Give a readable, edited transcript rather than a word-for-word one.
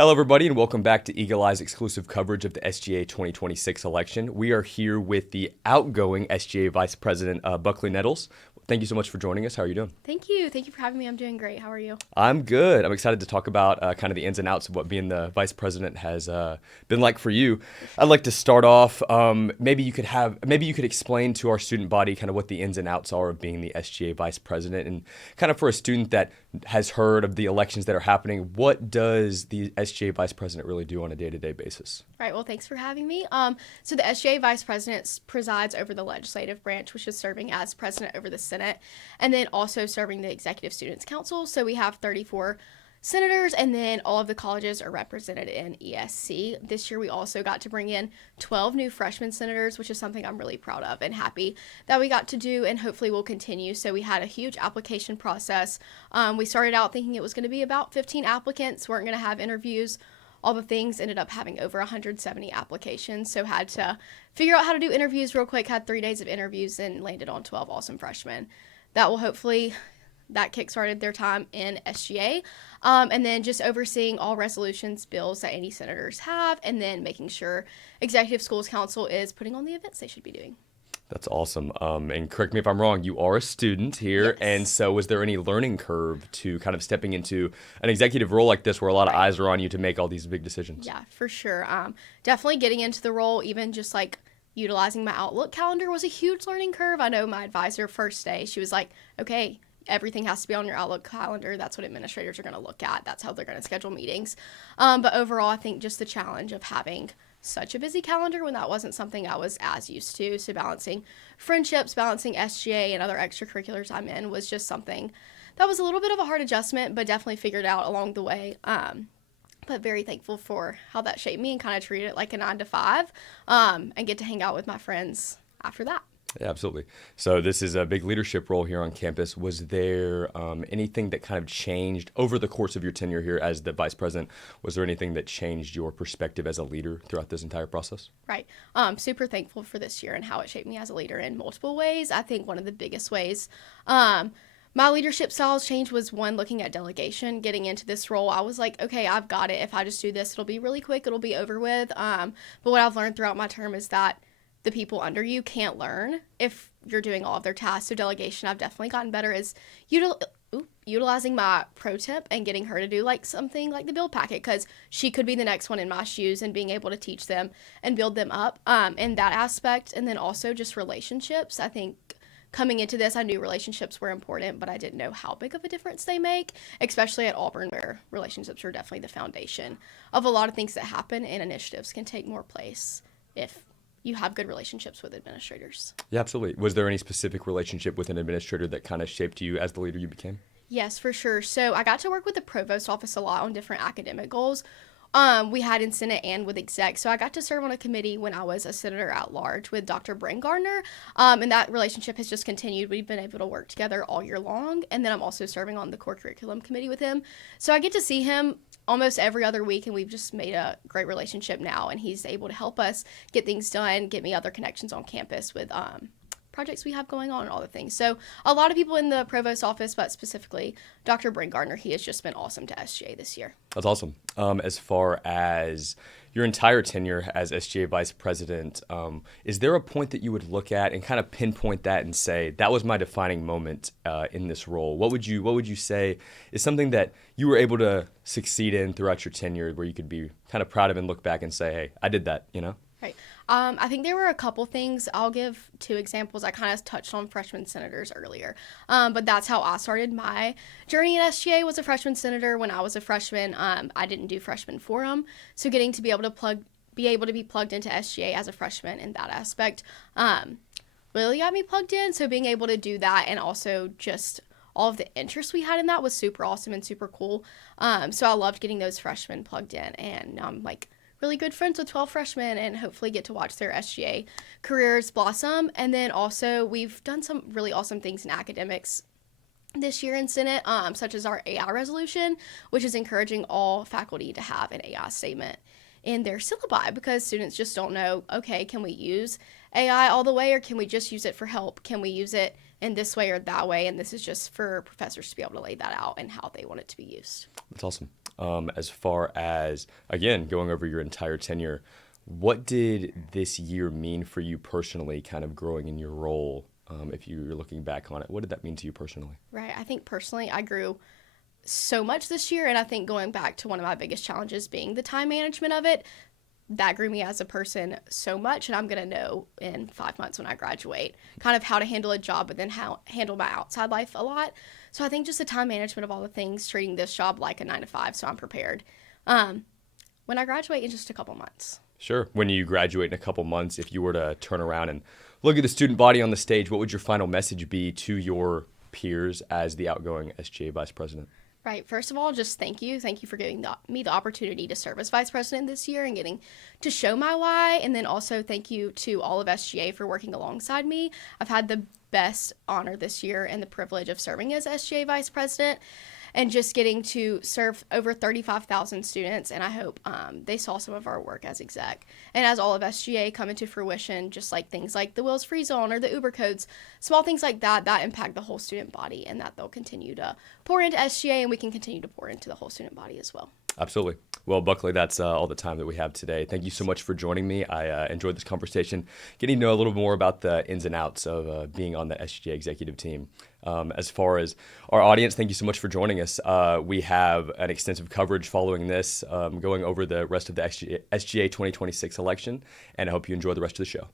Hello, everybody, and welcome back to Eagle Eye's exclusive coverage of the SGA 2026 election. We are here with the outgoing SGA Vice President, Buckley Nettles. Thank you so much for joining us. How are you doing? Thank you. Thank you for having me. I'm doing great. How are you? I'm good. I'm excited to talk about kind of the ins and outs of what being the Vice President has been like for you. I'd like to start off. Maybe you could explain to our student body kind of what the ins and outs are of being the SGA Vice President, and kind of for a student that has heard of the elections that are happening, what does the SGA Vice President really do on a day-to-day basis? Right. Well, thanks for having me. So the SGA Vice President presides over the legislative branch, which is serving as president over the Senate, and then also serving the Executive Students Council. So we have 34 senators, and then all of the colleges are represented in ESC. This year, we also got to bring in 12 new freshman senators, which is something I'm really proud of and happy that we got to do, and hopefully will continue. So we had a huge application process. We started out thinking it was going to be about 15 applicants, weren't going to have interviews. All the things ended up having over 170 applications, so had to figure out how to do interviews real quick, had 3 days of interviews, and landed on 12 awesome freshmen. That kickstarted their time in SGA, and then just overseeing all resolutions, bills that any senators have, and then making sure Executive Schools Council is putting on the events they should be doing. That's awesome. And correct me if I'm wrong, you are a student here. Yes. And so was there any learning curve to kind of stepping into an executive role like this where a lot of eyes are on you to make all these big decisions? Yeah, for sure. Definitely getting into the role, even just like utilizing my Outlook calendar was a huge learning curve. I know my advisor first day, she was like, okay, everything has to be on your Outlook calendar. That's what administrators are going to look at. That's how they're going to schedule meetings. But overall, I think just the challenge of having such a busy calendar when that wasn't something I was as used to. So balancing friendships, balancing SGA and other extracurriculars I'm in was just something that was a little bit of a hard adjustment, but definitely figured out along the way. But very thankful for how that shaped me and kind of treated it like a 9 to 5 and get to hang out with my friends after that. Yeah, absolutely. So this is a big leadership role here on campus. Was there anything that kind of changed over the course of your tenure here as the vice president? Was there anything that changed your perspective as a leader throughout this entire process? Right. Super thankful for this year and how it shaped me as a leader in multiple ways. I think one of the biggest ways my leadership styles change was one, looking at delegation. Getting into this role, I was like, okay, I've got it. If I just do this, it'll be really quick. It'll be over with. But what I've learned throughout my term is that the people under you can't learn if you're doing all of their tasks. So delegation, I've definitely gotten better is utilizing my pro tip and getting her to do like something like the build packet, because she could be the next one in my shoes, and being able to teach them and build them up in that aspect. And then also just relationships. I think coming into this, I knew relationships were important, but I didn't know how big of a difference they make, especially at Auburn, where relationships are definitely the foundation of a lot of things that happen, and initiatives can take more place if you have good relationships with administrators. Yeah, absolutely. Was there any specific relationship with an administrator that kind of shaped you as the leader you became? Yes, for sure. So I got to work with the provost office a lot on different academic goals. We had in Senate and with exec. So I got to serve on a committee when I was a senator at large with Dr. Gardner. And that relationship has just continued. We've been able to work together all year long. And then I'm also serving on the core curriculum committee with him. So I get to see him almost every other week, and we've just made a great relationship now, and he's able to help us get things done, get me other connections on campus with projects we have going on and all the things. So a lot of people in the provost office, but specifically Dr. Gardner, he has just been awesome to SGA this year. That's awesome. As far as your entire tenure as SGA Vice President, is there a point that you would look at and kind of pinpoint that and say, that was my defining moment in this role? What would you say is something that you were able to succeed in throughout your tenure where you could be kind of proud of and look back and say, hey, I did that, you know? Right. I think there were a couple things. I'll give 2 examples. I kind of touched on freshman senators earlier, but that's how I started my journey at SGA. Was a freshman senator. When I was a freshman, I didn't do freshman forum, so getting to be able to be plugged into SGA as a freshman in that aspect really got me plugged in. So being able to do that, and also just all of the interest we had in that was super awesome and super cool. So I loved getting those freshmen plugged in, and I'm really good friends with 12 freshmen, and hopefully get to watch their SGA careers blossom. And then also we've done some really awesome things in academics this year in Senate, such as our AI resolution, which is encouraging all faculty to have an AI statement in their syllabi, because students just don't know, okay, can we use AI all the way, or can we just use it for help? Can we use it in this way or that way? And this is just for professors to be able to lay that out and how they want it to be used. That's awesome. as far as, again, going over your entire tenure. What did this year mean for you personally, kind of growing in your role? If you're looking back on it, what did that mean to you personally? Right. I think personally I grew so much this year, and I think going back to one of my biggest challenges being the time management of it, that grew me as a person so much, and I'm going to know in 5 months when I graduate kind of how to handle a job, but then how handle my outside life a lot. So I think just the time management of all the things, treating this job like a 9 to 5, so I'm prepared when I graduate in just a couple months. Sure. When you graduate in a couple months, if you were to turn around and look at the student body on the stage, what would your final message be to your peers as the outgoing SGA Vice President? Right. First of all, just thank you. Thank you for giving me the opportunity to serve as Vice President this year and getting to show my why. And then also thank you to all of SGA for working alongside me. I've had the best honor this year and the privilege of serving as SGA Vice President and just getting to serve over 35,000 students. And I hope they saw some of our work as exec. And as all of SGA come into fruition, just like things like the Wheels Free Zone or the Uber codes, small things like that, that impact the whole student body, and that they'll continue to pour into SGA, and we can continue to pour into the whole student body as well. Absolutely. Well, Buckley, that's all the time that we have today. Thank you so much for joining me. I enjoyed this conversation, getting to know a little more about the ins and outs of being on the SGA executive team. As far as our audience, thank you so much for joining us. We have an extensive coverage following this, going over the rest of the SGA 2026 election, and I hope you enjoy the rest of the show.